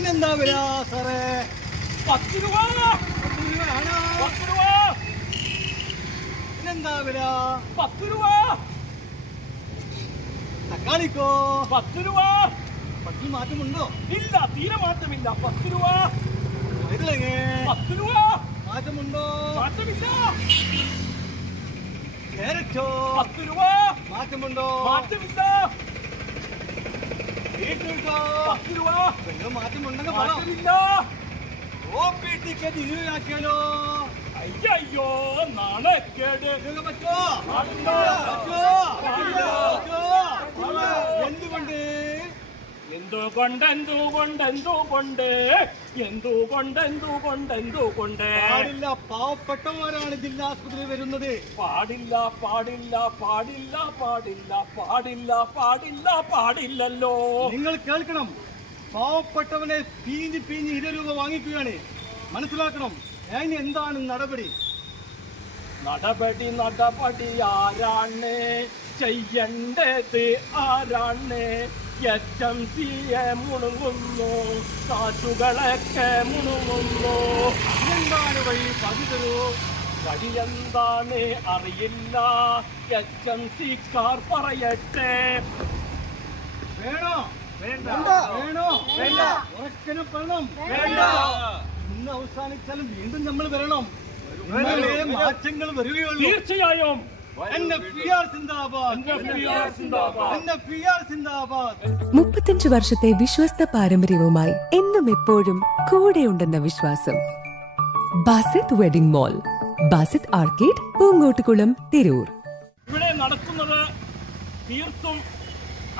ഇതിനെന്താ വില സാറേ? പത്ത് രൂപ. പത്ത് രൂപ പത്ത് രൂപ. ഇതിനെന്താ വില? പത്ത് രൂപ. തക്കാളിക്കോ? പത്ത് രൂപ. പത്തിൽ മാറ്റമുണ്ടോ? ഇല്ല തീരെ മാറ്റമില്ല. പത്ത് രൂപ. ഇതിലെങ്ങ പത്ത് രൂപ. മാറ്റമുണ്ടോ? മാറ്റമില്ല. ക്യാരറ്റോ പത്ത് രൂപ. മാറ്റമുണ്ടോ? മാറ്റമില്ല ബീറ്റ്റൂട്ടോ പത്ത് രൂപ എന്തെങ്കിലും മാറ്റമുണ്ടെങ്കിൽ പറ മാറ്റമില്ല ഓ പി ടിക്കറ്റ് ഇരുപതാക്കിയാലോ അയ്യോ നാണക്കേട്. നിങ്ങൾക്ക് പറ്റുമോ പാടില്ല. എന്തുകൊണ്ടെന്തുകൊണ്ടെന്തുകൊണ്ട്? പറ്റുമോ എന്തുകൊണ്ട് എന്തുകൊണ്ട് എന്തുകൊണ്ട് എന്തുകൊണ്ട് എന്തുകൊണ്ട് എന്തുകൊണ്ട് എന്തുകൊണ്ട് പാടില്ല പാവപ്പെട്ടവരാണ് ജില്ലാ ആസ്പത്രിയിൽ വരുന്നത്. പാടില്ല പാടില്ല പാടില്ല പാടില്ല പാടില്ല പാടില്ല പാടില്ലല്ലോ. നിങ്ങൾ കേൾക്കണം. പാവപ്പെട്ടവനെ പീഞ്ഞ് പീഞ്ഞ് ഇര രൂപ വാങ്ങിക്കുകയാണ്. മനസ്സിലാക്കണം അതിന് എന്താണ് നടപടി? നടപടി നടപടി ആരാണ്? ചെയ്യേണ്ടത് ആരാണ്? എച്ച് എം സിയെ മുണുങ്ങുന്നു കാറ്റുകളൊക്കെ മുണുങ്ങുന്നു. എന്താണ് വഴി പറഞ്ഞു തരൂ വഴി എന്താണ് അറിയില്ല. എച്ചം എം സിക്കാർ പറയട്ടെ. വേണോ? വേണ്ട. വേണോ? വേണ്ട. ഉറക്കനെ പറയണം. വേണ്ട. ഇന്ന് അവസാനിച്ചാലും വീണ്ടും നമ്മൾ വരണം. മാറ്റങ്ങൾ വരികയുള്ളൂ. തീർച്ചയായും. മുപ്പത്തഞ്ച് വർഷത്തെ വിശ്വസ്ത പാരമ്പര്യവുമായി എന്നും എപ്പോഴും കൂടെയുണ്ടെന്ന വിശ്വാസം. Basith wedding mall Basith arcade Poonkottukulam Tirur. ഇവിടെ നടക്കുന്നത് തീർത്തും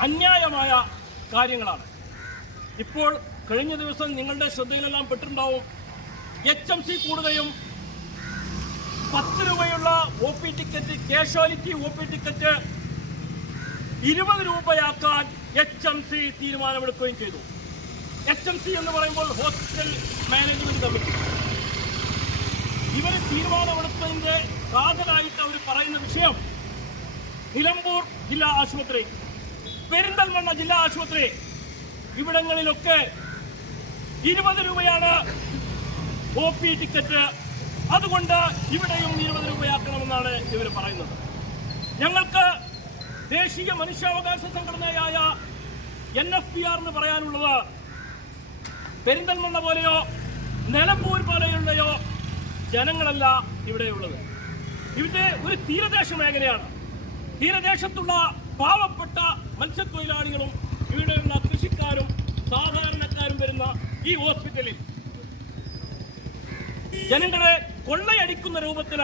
അന്യായമായ കാര്യങ്ങളാണ്. ഇപ്പോൾ കഴിഞ്ഞ ദിവസം നിങ്ങളുടെ ശ്രദ്ധയിലെല്ലാം പെട്ടിട്ടുണ്ടാവും. എച്ച് എം സി കൂടുകയും പത്ത് രൂപയുള്ള O P ticket casualty O P ticket ഇരുപത് രൂപയാക്കാൻ എച്ച് എം സി തീരുമാനമെടുക്കുകയും ചെയ്തു. എച്ച് എം സി എന്ന് പറയുമ്പോൾ ഹോസ്പിറ്റൽ മാനേജ്മെന്റ് കമ്മിറ്റി ഇവർ തീരുമാനമെടുത്തതിന്റെ കാതലായിട്ട് അവർ പറയുന്ന വിഷയം നിലമ്പൂർ ജില്ലാ ആശുപത്രി പെരിന്തൽമണ്ണ ജില്ലാ ആശുപത്രി. ഇവിടങ്ങളിലൊക്കെ ഇരുപത് രൂപയാണ് ഒ പി ടിക്കറ്റ് അതുകൊണ്ട് ഇവിടെയും ഇരുപത് രൂപയാക്കണമെന്നാണ് ഇവർ പറയുന്നത്. ഞങ്ങൾക്ക് ദേശീയ മനുഷ്യാവകാശ സംഘടനയായ എൻ എഫ് പി എന്ന് പറയാനുള്ളത് പെരിന്തൽമണ്ണ പോലെയോ നിലമ്പൂർ പോലെയുള്ളയോ ജനങ്ങളല്ല ഇവിടെയുള്ളത്. ഇവിടെ ഒരു തീരദേശ മേഖലയാണ്. തീരദേശത്തുള്ള പാവപ്പെട്ട മത്സ്യത്തൊഴിലാളികളും ഇവിടെയുള്ള കൃഷിക്കാരും സാധാരണക്കാരും വരുന്ന ഈ ഹോസ്പിറ്റലിൽ. ജനങ്ങളെ കൊള്ളയടിക്കുന്ന രൂപത്തിൽ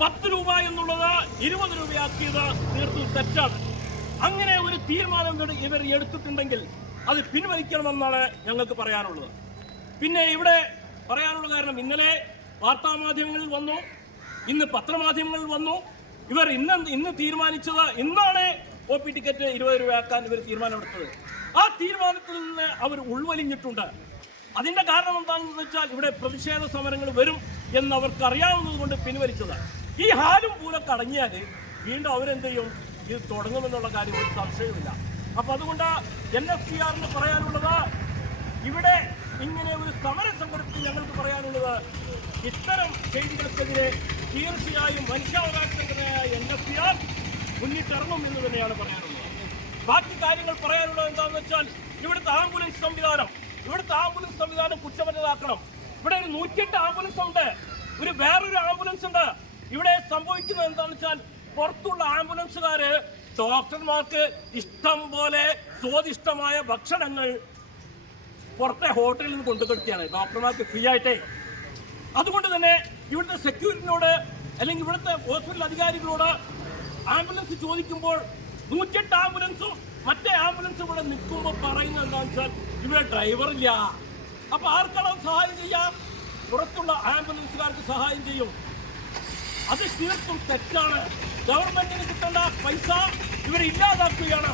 പത്ത് രൂപ എന്നുള്ളത് ഇരുപത് രൂപയാക്കിയത് തീർത്തും തെറ്റാണ്. അങ്ങനെ ഒരു തീരുമാനം ഇവർ- ഇവർ എടുത്തിട്ടുണ്ടെങ്കിൽ അത് പിൻവലിക്കണമെന്നാണ് ഞങ്ങൾക്ക് പറയാനുള്ളത്. പിന്നെ ഇവിടെ പറയാനുള്ള കാരണം ഇന്നലെ വാർത്താമാധ്യമങ്ങളിൽ വന്നു ഇന്ന് പത്രമാധ്യമങ്ങളിൽ വന്നു. ഇവർ ഇന്ന് ഇന്ന് തീരുമാനിച്ചത് ഇന്നാണ് ഒ പി ടിക്കറ്റ് ഇരുപത് രൂപയാക്കാൻ ഇവർ തീരുമാനമെടുത്തത്. ആ തീരുമാനത്തിൽ നിന്ന് അവർ ഉൾവലിഞ്ഞിട്ടുണ്ട്. അതിന്റെ കാരണം എന്താണെന്ന് വെച്ചാൽ ഇവിടെ പ്രതിഷേധ സമരങ്ങൾ വരും. എന്ന് അവർക്ക് അറിയാവുന്നത് കൊണ്ട് പിൻവലിച്ചതാണ്. ഈ ഹാലും പൂലൊക്കെ അടങ്ങിയാൽ വീണ്ടും അവരെന്ത് ചെയ്യും? ഇത് തുടങ്ങുമെന്നുള്ള കാര്യം ഒരു സംശയവുമില്ല. അപ്പൊ അതുകൊണ്ട് എൻ എഫ് പി ആറിന് പറയാനുള്ളത് ഇവിടെ ഇങ്ങനെ ഒരു സമരം സംഘടിപ്പിച്ച് ഞങ്ങൾക്ക് പറയാനുള്ളത് ഇത്തരം ചെയ്തികൾക്കെതിരെ തീർച്ചയായും മനുഷ്യാവകാശ സംഘടനയായ എൻ എഫ് പി ആർ മുന്നിട്ടിറങ്ങും എന്ന് തന്നെയാണ് പറയാനുള്ളത്. ബാക്കി കാര്യങ്ങൾ പറയാനുള്ളത് എന്താണെന്ന് വെച്ചാൽ ഇവിടുത്തെ ആംബുലൻസ് സംവിധാനം ഇവിടുത്തെ ആംബുലൻസ് സംവിധാനം കുറ്റമറ്റതാക്കണം. ഇവിടെ ഒരു നൂറ്റിയെട്ട് ആംബുലൻസ് ഉണ്ട്. ഒരു വേറൊരു ആംബുലൻസ് ഉണ്ട്. ഇവിടെ സംഭവിക്കുന്നത് എന്താണെന്ന് വെച്ചാൽ പുറത്തുള്ള ആംബുലൻസുകാര് ഡോക്ടർമാർക്ക് ഇഷ്ടം പോലെ സ്വാദിഷ്ടമായ ഭക്ഷണങ്ങൾ പുറത്തെ ഹോട്ടലിൽ നിന്ന് കൊണ്ടുകൊടുക്കുകയാണ് ഡോക്ടർമാർക്ക് ഫ്രീ ആയിട്ടേ. അതുകൊണ്ട് തന്നെ ഇവിടുത്തെ സെക്യൂരിറ്റിനോട് അല്ലെങ്കിൽ ഇവിടുത്തെ ഹോസ്പിറ്റൽ അധികാരികളോട് ആംബുലൻസ് ചോദിക്കുമ്പോൾ നൂറ്റെട്ട് ആംബുലൻസും മറ്റേ ആംബുലൻസും ഇവിടെ നിൽക്കുമ്പോൾ പറയുന്നത് എന്താണെന്ന് വെച്ചാൽ ഇവിടെ ഡ്രൈവർ ഇല്ല അപ്പൊ ആർക്കാണ് സഹായം ചെയ്യാം? പുറത്തുള്ള ആംബുലൻസുകാർക്ക് സഹായം ചെയ്യും. അത് തീർത്തും തെറ്റാണ്. ഗവൺമെന്റിന് കിട്ടേണ്ട പൈസ ഇവർ ഇല്ലാതാക്കുകയാണ്.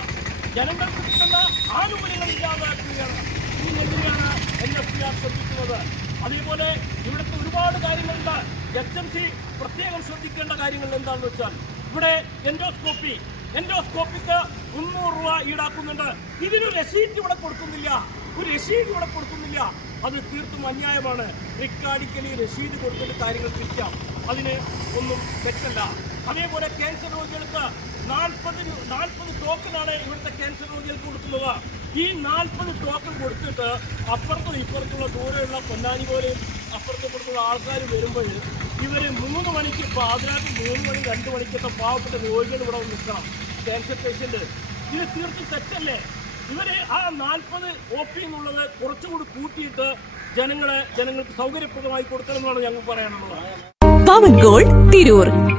ജനങ്ങൾക്ക് കിട്ടേണ്ട ആനുകൂല്യങ്ങൾ ഇല്ലാതാക്കുകയാണ്. ഇതിനെതിരെയാണ് എൻ എഫ് പി ആർ ശ്രദ്ധിക്കുന്നത്? അതേപോലെ ഇവിടുത്തെ ഒരുപാട് കാര്യങ്ങളുണ്ട്. എച്ച് എം സി പ്രത്യേകം ശ്രദ്ധിക്കേണ്ട കാര്യങ്ങൾ എന്താണെന്ന് വെച്ചാൽ ഇവിടെ എൻഡോസ്കോപ്പി എൻഡോസ്കോപ്പിക്ക് മുന്നൂറ് രൂപ ഈടാക്കുന്നുണ്ട്. ഇതിന് രസീറ്റ് ഇവിടെ കൊടുക്കുന്നില്ല. ഒരു രസീത് ഇവിടെ കൊടുക്കുന്നില്ല. അത് തീർത്തും അന്യായമാണ്. റിക്കാർഡിക്കലി രസീത് കൊടുത്തിട്ട് കാര്യങ്ങൾ തിരിക്കാം. അതിന് ഒന്നും തെറ്റല്ല. അതേപോലെ ക്യാൻസർ രോഗികൾക്ക് നാൽപ്പത് നാൽപ്പത് ടോക്കണാണ് ഇവിടുത്തെ ക്യാൻസർ രോഗികൾക്ക് കൊടുക്കുന്നത്. ഈ നാൽപ്പത് ടോക്കൺ കൊടുത്തിട്ട് അപ്പുറത്തും ഇപ്പുറത്തുള്ള ദൂരെയുള്ള പൊന്നാനി പോലെയും അപ്പുറത്തും ഇപ്പുറത്തുള്ള ആൾക്കാർ വരുമ്പോൾ ഇവർ മൂന്ന് മണിക്ക് പാതിരാത്രി മൂന്ന് മണി രണ്ട് മണിക്കൊക്കെ പാവപ്പെട്ട രോഗികൾ ഇവിടെ നിൽക്കണം. ക്യാൻസർ പേഷ്യന്റ് ഇത് തീർത്തും തെറ്റല്ലേ? ഇവർ ആ നാൽപ്പത് ഒ പി എന്നുള്ളത് കുറച്ചുകൂടി കൂട്ടിയിട്ട് ജനങ്ങളെ ജനങ്ങൾക്ക് സൗകര്യപ്രദമായി കൊടുക്കണമെന്നാണ് ഞങ്ങൾ പറയാനുള്ളത്. പവൻ ഗോൾഡ് തിരൂർ.